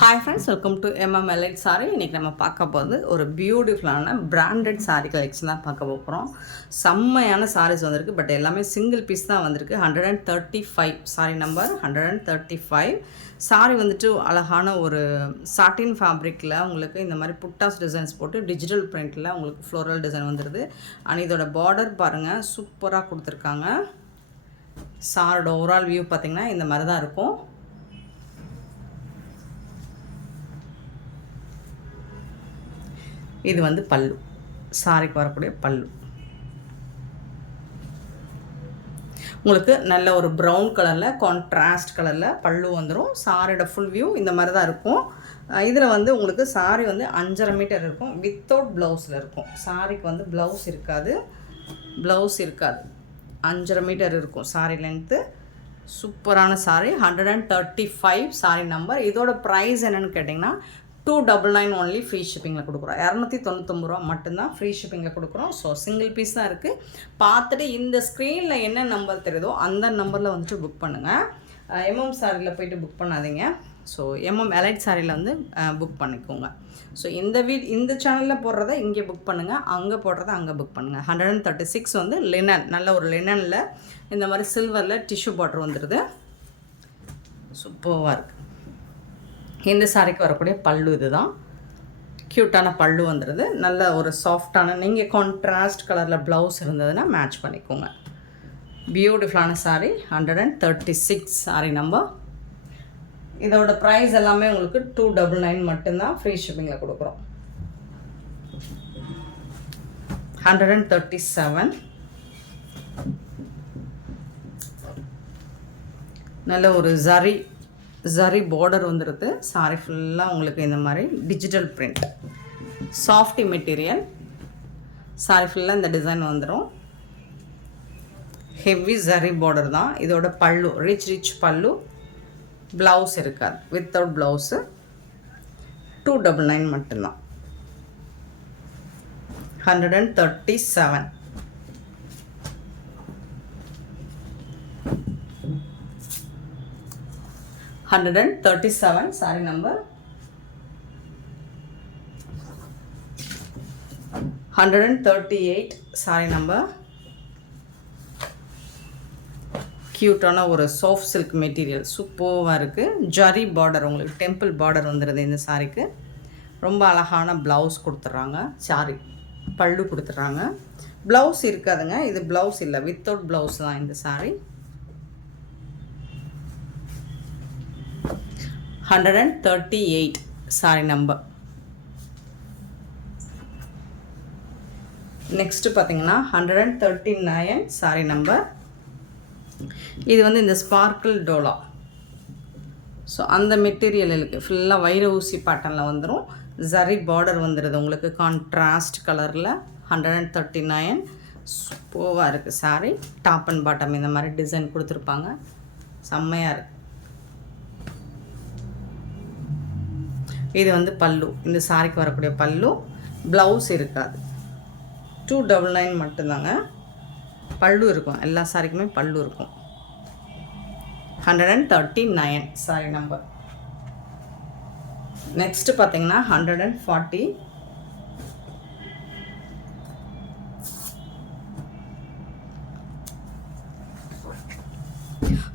Hi friends, welcome to எம்எம்எல்ஐட் சாரி. இன்றைக்கி நம்ம பார்க்க போகிறது ஒரு பியூட்டிஃபுல்லான பிராண்டட் சாரீ கலெக்ஷன் தான் பார்க்க போகிறோம். செம்மையான சாரீஸ் வந்திருக்கு. பட் எல்லாமே சிங்கிள் பீஸ் தான் வந்திருக்கு. 135 சாரி நம்பர் 135. சாரி வந்துட்டு அழகான ஒரு சாட்டின் ஃபேப்ரிக்கில் உங்களுக்கு இந்த மாதிரி புட்டாஸ் டிசைன்ஸ் போட்டு டிஜிட்டல் பிரிண்டில் உங்களுக்கு ஃப்ளோரல் டிசைன் வந்துடுது. அண்ட் இதோட பார்டர் பாருங்கள், சூப்பராக கொடுத்துருக்காங்க. சாரோட ஓவரால் வியூ பார்த்திங்கன்னா இந்த மாதிரி தான் இருக்கும். இது வந்து பல்லு, சாரிக்கு வரக்கூடிய பல்லு. உங்களுக்கு நல்ல ஒரு ப்ரௌன் கலரில் கான்ட்ராஸ்ட் கலரில் பல்லு வந்துடும். சாரியோட ஃபுல் வியூ இந்த மாதிரி தான் இருக்கும். இதில் வந்து உங்களுக்கு சாரி வந்து 5.5 மீட்டர் இருக்கும். வித்தவுட் ப்ளவுஸில் இருக்கும். சாரிக்கு வந்து ப்ளவுஸ் இருக்காது. 5.5 மீட்டர் இருக்கும் சாரி லென்த்து. சூப்பரான சாரி. 135 sorry number. இதோட ப்ரைஸ் என்னென்னு கேட்டிங்கன்னா 299 ஒன்லி ஃப்ரீ ஷிப்பிங்கில் கொடுக்குறோம். 299 ரூபா மட்டும்தான் ஃப்ரீ ஷிப்பிங்கில் கொடுக்குறோம். ஸோ சிங்கிள் பீஸ் தான் இருக்குது. பார்த்துட்டு இந்த ஸ்க்ரீனில் என்ன நம்பர் தெரியுதோ அந்த நம்பரில் வந்துட்டு புக் பண்ணுங்கள். எம்எம் சாரியில் போய்ட்டு புக் பண்ணாதீங்க. ஸோ எம்எம் எலைட் சாரியில் வந்து புக் பண்ணிக்கோங்க. ஸோ இந்த சேனலில் போடுறத இங்கே புக் பண்ணுங்கள், அங்கே போடுறத அங்கே புக் பண்ணுங்கள். 136 வந்து லினன், நல்ல ஒரு லினனில் இந்த மாதிரி சில்வரில் டிஷ்யூ பார்டர் வந்துடுது. சூப்பராக இருக்குது. இந்த சாரிக்கு வரக்கூடிய பல்லு இது தான். க்யூட்டான பல்லு வந்துடுது. நல்ல ஒரு சாஃப்டான, நீங்கள் கான்ட்ராஸ்ட் கலரில் ப்ளவுஸ் இருந்ததுன்னா மேட்ச் பண்ணிக்கோங்க. பியூட்டிஃபுல்லான சாரி. 136 sorry number. இதோட ப்ரைஸ் எல்லாமே உங்களுக்கு 299 மட்டும்தான் ஃப்ரீ ஷிப்பிங்கில் கொடுக்குறோம். 137. நல்ல ஒரு ஜரி பார்டர் வந்துடுது. சாரி ஃபுல்லாக உங்களுக்கு இந்த மாதிரி digital print, softy material. Sorry ஃபுல்லாக இந்த டிசைன் வந்துடும். ஹெவி ஜரி பார்டர் தான். இதோட பல்லு ரிச் பல்லு. ப்ளவுஸ் இருக்காது, வித்தவுட் ப்ளவுஸு. 299 மட்டும்தான். 137. 137 சாரி நம்பர். 138 sorry number. க்யூட்டான ஒரு சாஃப்ட் சில்க் மெட்டீரியல், சூப்பராக இருக்குது. ஜரி பார்டர், உங்களுக்கு டெம்பிள் பார்டர் வந்துடுது இந்த சாரிக்கு. ரொம்ப அழகான ப்ளவுஸ் கொடுத்துட்றாங்க. சாரி பல்லு கொடுத்துட்றாங்க. ப்ளவுஸ் இருக்காதுங்க, இது ப்ளவுஸ் இல்லை, வித்தவுட் ப்ளவுஸ் தான் இந்த சாரி. 138 sorry number. நெக்ஸ்ட்டு பார்த்தீங்கன்னா 139 சாரி நம்பர். இது வந்து இந்த ஸ்பார்க்கிள் டோலா. ஸோ அந்த மெட்டீரியல் இருக்குது. ஃபுல்லாக வைர ஊசி பேட்டர்னில் வந்துடும். ஜரி பார்டர் வந்துடுது உங்களுக்கு கான்ட்ராஸ்ட் கலரில். 139. சூப்பராக இருக்குது சாரி. டாப் அண்ட் பாட்டம் இந்த மாதிரி டிசைன் கொடுத்துருப்பாங்க. செம்மையாக இருக்குது. இது வந்து பல்லு, இந்த சாரிக்கு வரக்கூடிய பல்லு. ப்ளவுஸ் இருக்காது. 299 மட்டும்தாங்க. பல்லு இருக்கும், எல்லா சாரிக்குமே பல்லு இருக்கும். 139 சாரி நம்பர். நெக்ஸ்ட்டு பார்த்தீங்கன்னா 140.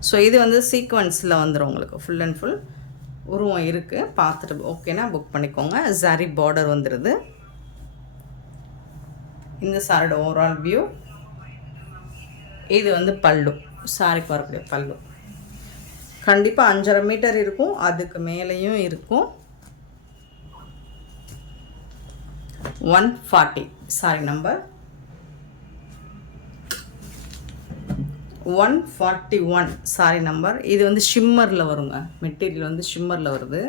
ஸோ இது வந்து சீக்வன்ஸில் வந்துடும் உங்களுக்கு. ஃபுல் அண்ட் ஃபுல் உருவம் இருக்குது. பார்த்துட்டு ஓகேனா புக் பண்ணிக்கோங்க. ஜரி பார்டர் வந்துடுது. இந்த சாரியோட ஓவரால் வியூ. இது வந்து பல்லு, சாரிக்கு வரக்கூடிய பல்லு. கண்டிப்பாக 5.5 மீட்டர் இருக்கும், அதுக்கு மேலேயும் இருக்கும். 140 சாரி நம்பர். 141 sorry number. இது வந்து ஷிம்மரில் வருங்க. மெட்டீரியல் வந்து ஷிம்மரில் வருது.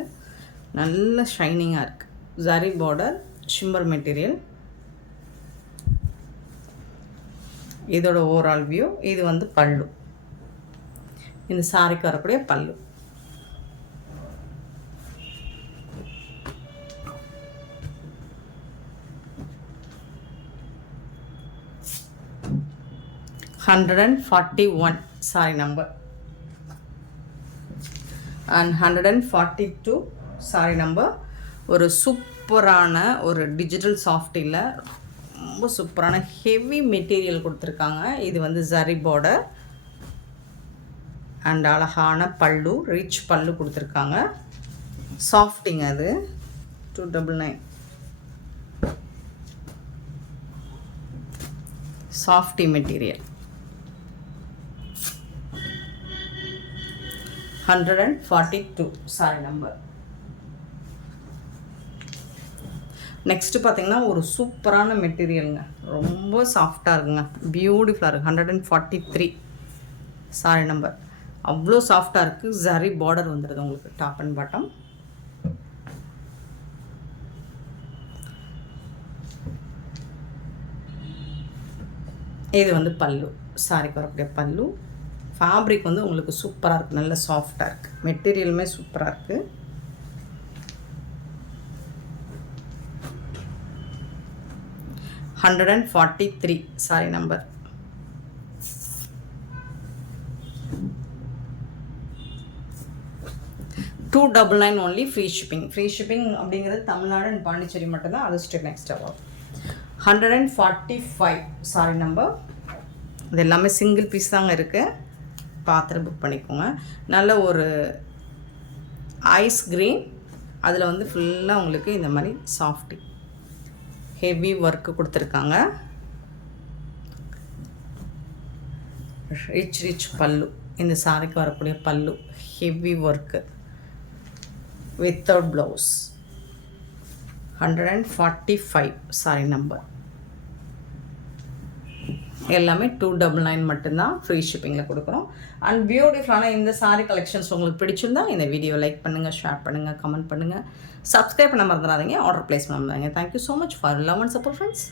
நல்ல ஷைனிங்காக இருக்குது. Zari border, shimmer material. இதோட ஓவரால் வியூ. இது வந்து பல்லு, இந்த சாரிக்கு வரக்கூடிய பல்லு. $141 sorry number. and 142 sorry number. ஒரு சூப்பரான ஒரு டிஜிட்டல் சாஃப்டில் ரொம்ப சூப்பரான ஹெவி மெட்டீரியல் கொடுத்துருக்காங்க. இது வந்து ஜரி பார்டர் அண்ட் அழகான பல்லு, ரிச் பல்லு கொடுத்துருக்காங்க. சாஃப்டிங் அது 299. Softy material 142 sorry number. Next பார்த்தீங்கன்னா ஒரு சூப்பரான மெட்டீரியலுங்க, ரொம்ப சாஃப்டாக இருக்குங்க, பியூட்டிஃபுல்லாக இருக்குது. 143 சாரி நம்பர். அவ்வளோ சாஃப்டாக இருக்குது. ஜரி பார்டர் வந்துடுது உங்களுக்கு டாப் அண்ட் பாட்டம். இது வந்து பல்லு, சாரிக்கு வரக்கூடிய பல்லு. ஃபேப்ரிக் வந்து உங்களுக்கு சூப்பராக இருக்குது, நல்ல சாஃப்டாக இருக்குது. மெட்டீரியலுமே சூப்பராக இருக்குது. $143 sorry number. $299 only. Free shipping. Free shipping அப்படிங்கிறது தமிழ்நாடு அண்ட் பாண்டிச்சேரி மட்டும்தான். அது ஸ்டெப் நெக்ஸ்ட் ஆகும். 145 சாரி நம்பர். இது எல்லாமே சிங்கிள் பீஸ் தாங்க இருக்குது, பார்த்துட்டு புக் பண்ணிக்கோங்க. நல்ல ஒரு ஐஸ் க்ரீன், அதில் வந்து ஃபுல்லாக உங்களுக்கு இந்த மாதிரி சாஃப்டி ஹெவி ஒர்க்கு கொடுத்துருக்காங்க. ரிச் பல்லு, இந்த சாரிக்கு வரக்கூடிய பல்லு heavy work without blouse. 145 sorry number. எல்லாமே 299 மட்டும்தான் ஃப்ரீ ஷிப்பிங்கில் கொடுக்குறோம். அண்ட் பியூட்டிஃபுல்லான இந்த சாரி கலெக்ஷன்ஸ் உங்களுக்கு பிடிச்சிருந்தா இந்த வீடியோ லைக் பண்ணுங்கள், ஷேர் பண்ணுங்கள், கமெண்ட் பண்ணுங்கள், சப்ஸ்கிரைப் பண்ண மறந்துடாதீங்க, ஆர்டர் ப்ளேஸ் பண்ண மறந்துடாதீங்க. Thank you so much for love and support friends.